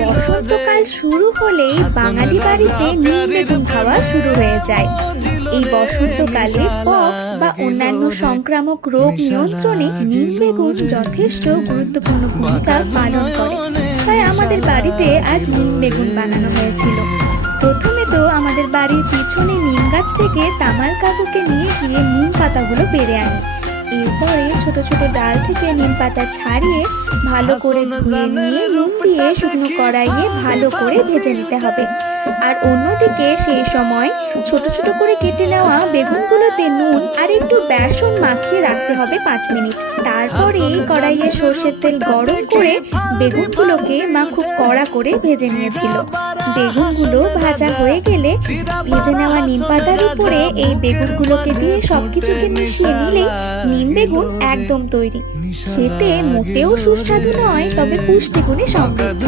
বসন্তকাল শুরু হলেই বাঙালি বাড়িতে নিম বেগুন খাওয়া শুরু হয়ে যায়। এই বসন্তকালে পক্স বা অন্যান্য সংক্রামক রোগ নিয়ন্ত্রণে নিম বেগুন যথেষ্ট গুরুত্বপূর্ণ ভূমিকা পালন করে। তাই আমাদের বাড়িতে আজ নিম বেগুন বানানো হয়েছিল। প্রথমে তো আমাদের বাড়ির পিছনে নিম গাছ থেকে তামাল কাকুকে নিয়ে গিয়ে নিম পাতাগুলো পেড়ে আনি। এরপরে ছোট ছোট ডাল থেকে নিম পাতা ছাড়িয়ে ভালো করে ধুয়ে নিয়ে নুন দিয়ে শুকনো কড়াইয়ে ভালো করে ভেজে নিতে হবে। আর অন্যদিকে সেই সময় ছোট ছোট করে কেটে নেওয়া বেগুনগুলোতে নুন আর একটু বেসন মাখিয়ে রাখতে হবে 5 মিনিট। তারপরে কড়াইয়ে সর্ষের তেল গরম করে বেগুনগুলোকে মা খুব কড়া করে ভেজে নিয়েছিল। বেগুনগুলো ভাজা হয়ে গেলে ভেজে নেওয়া নিম পাতার উপরে এই বেগুনগুলোকে দিয়ে সবকিছুকে মিশিয়ে নিলে নিম বেগুন একদম তৈরি। খেতে মোটেও সুস্বাদু নয়, তবে পুষ্টিগুণে সমৃদ্ধ।